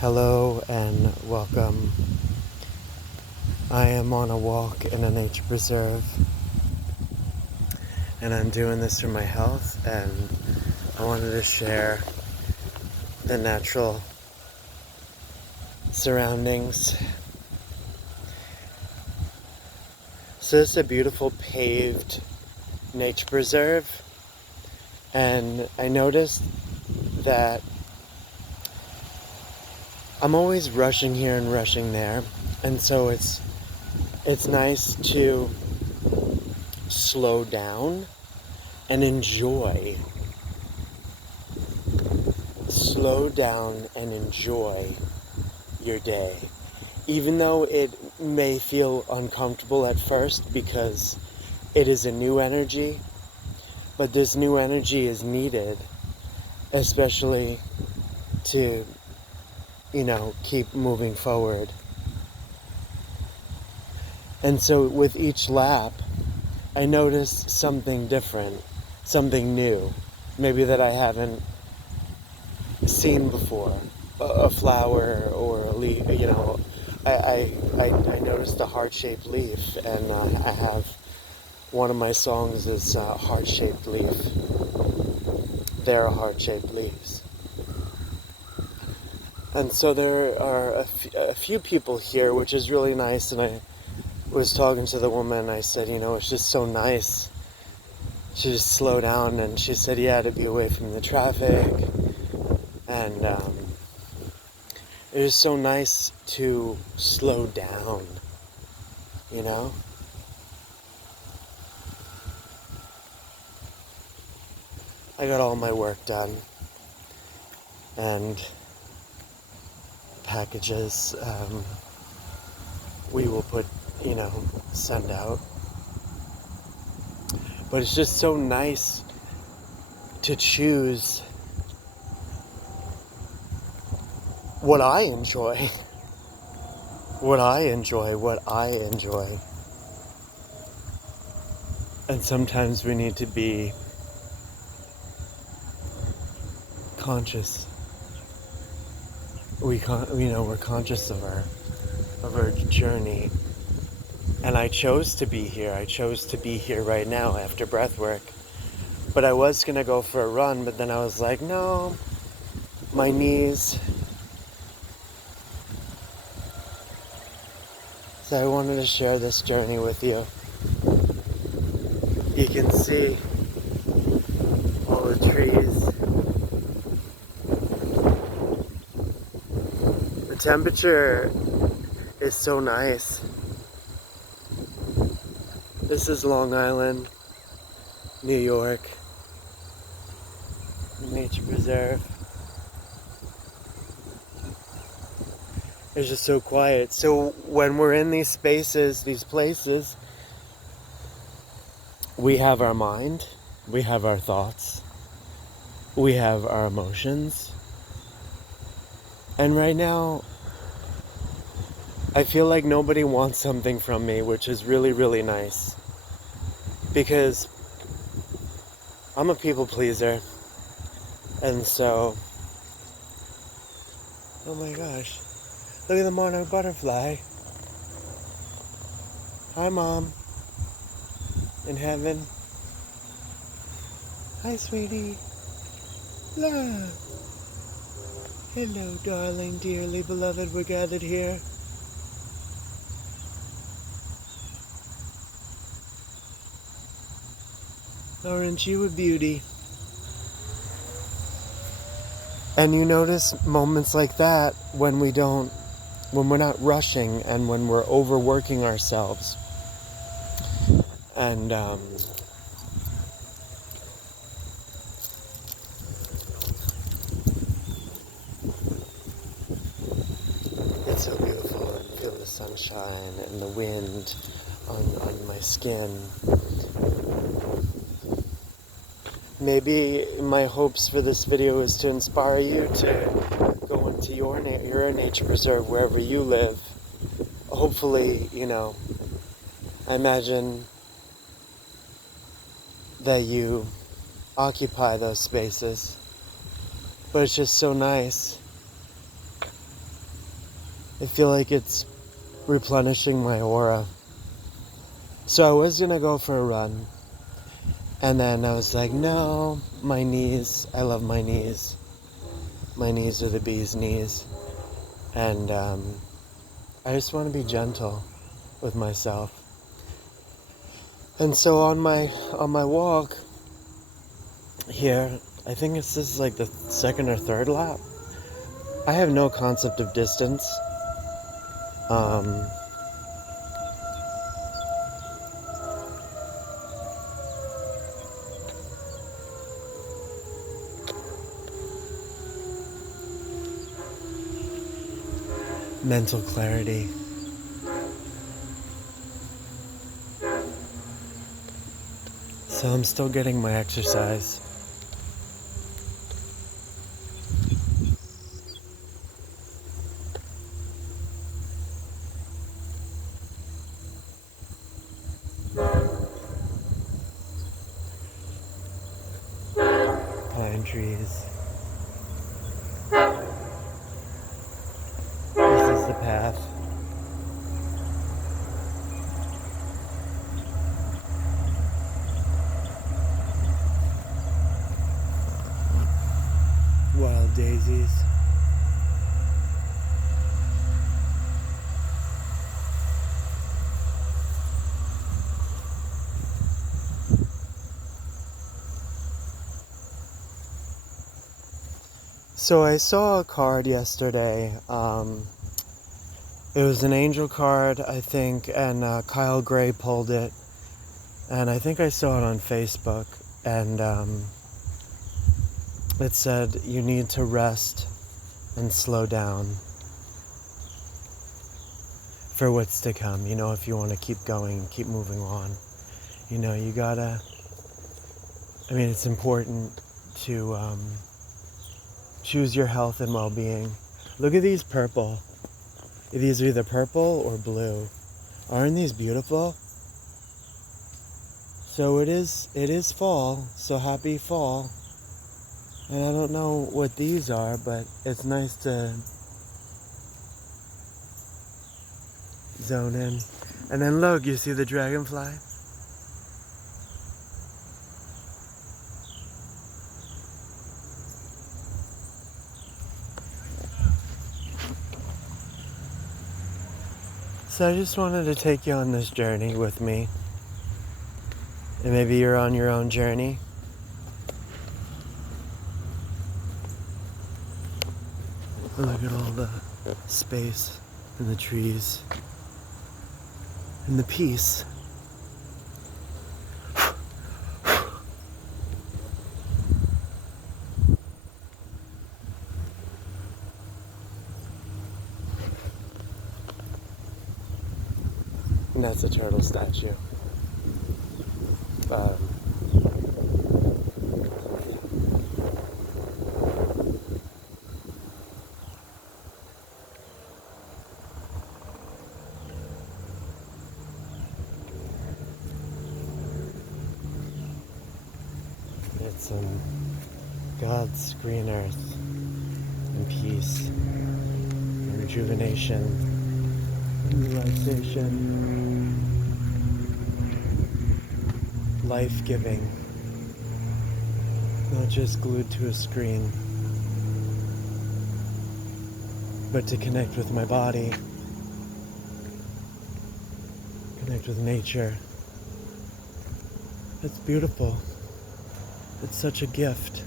Hello and welcome. I am on a walk in a nature preserve and I'm doing this for my health, and I wanted to share the natural surroundings. So this is a beautiful paved nature preserve, and I noticed that I'm always rushing here and rushing there, and so it's nice to slow down and enjoy. Slow down and enjoy your day. Even though it may feel uncomfortable at first because it is a new energy, but this new energy is needed, especially to, keep moving forward. And so with each lap, I notice something different, something new, maybe that I haven't seen before. A flower or a leaf, I noticed a heart-shaped leaf, and I have one of my songs is heart-shaped leaf. There are heart-shaped leaves. And so there are a few people here, which is really nice, and I was talking to the woman, and I said, it's just so nice to just slow down, and she said, yeah, to be away from the traffic, and it is so nice to slow down, you know? I got all my work done, and packages we will send out. But it's just so nice to choose what I enjoy. What I enjoy. And sometimes we need to be conscious. We're conscious of our journey. And I chose to be here. I chose to be here right now after breath work. But I was gonna go for a run, but then I was like, no, my knees. So I wanted to share this journey with you. You can see all the trees. The temperature is so nice. This is Long Island, New York, Nature Preserve. It's just so quiet. So when we're in these spaces, these places, we have our mind, we have our thoughts, we have our emotions. And right now, I feel like nobody wants something from me, which is really, really nice. Because I'm a people pleaser. And so, oh my gosh, look at the monarch butterfly. Hi, Mom. In heaven. Hi, sweetie. Love. Hello, darling, dearly beloved, we're gathered here. Aren't you a beauty? And you notice moments like that when we're not rushing and when we're overworking ourselves. And it's so beautiful, and feel the sunshine and the wind on my skin. Maybe my hopes for this video is to inspire you to go into your nature preserve wherever you live. Hopefully, I imagine that you occupy those spaces. But it's just so nice I feel like it's replenishing my aura. So I was gonna go for a run, and then I was like, no, my knees, I love my knees. My knees are the bee's knees. And I just want to be gentle with myself. And so on my walk here, I think this is like the second or third lap. I have no concept of distance. Mental clarity. So I'm still getting my exercise. Pine trees. This is the path. Wild daisies. So I saw a card yesterday. It was an angel card, I think, and Kyle Gray pulled it. And I think I saw it on Facebook. And it said, you need to rest and slow down for what's to come. You know, if you want to keep going, keep moving on. You know, you gotta, I mean, it's important to choose your health and well-being. Look at these purple. These are either purple or blue. Aren't these beautiful? So it is fall, so happy fall. And I don't know what these are, but it's nice to zone in. And then look, you see the dragonfly? So I just wanted to take you on this journey with me. And maybe you're on your own journey. Look at all the space and the trees and the peace. And that's a turtle statue. It's God's green earth and peace and rejuvenation and relaxation, life-giving, not just glued to a screen, but to connect with my body, connect with nature. It's beautiful. It's such a gift.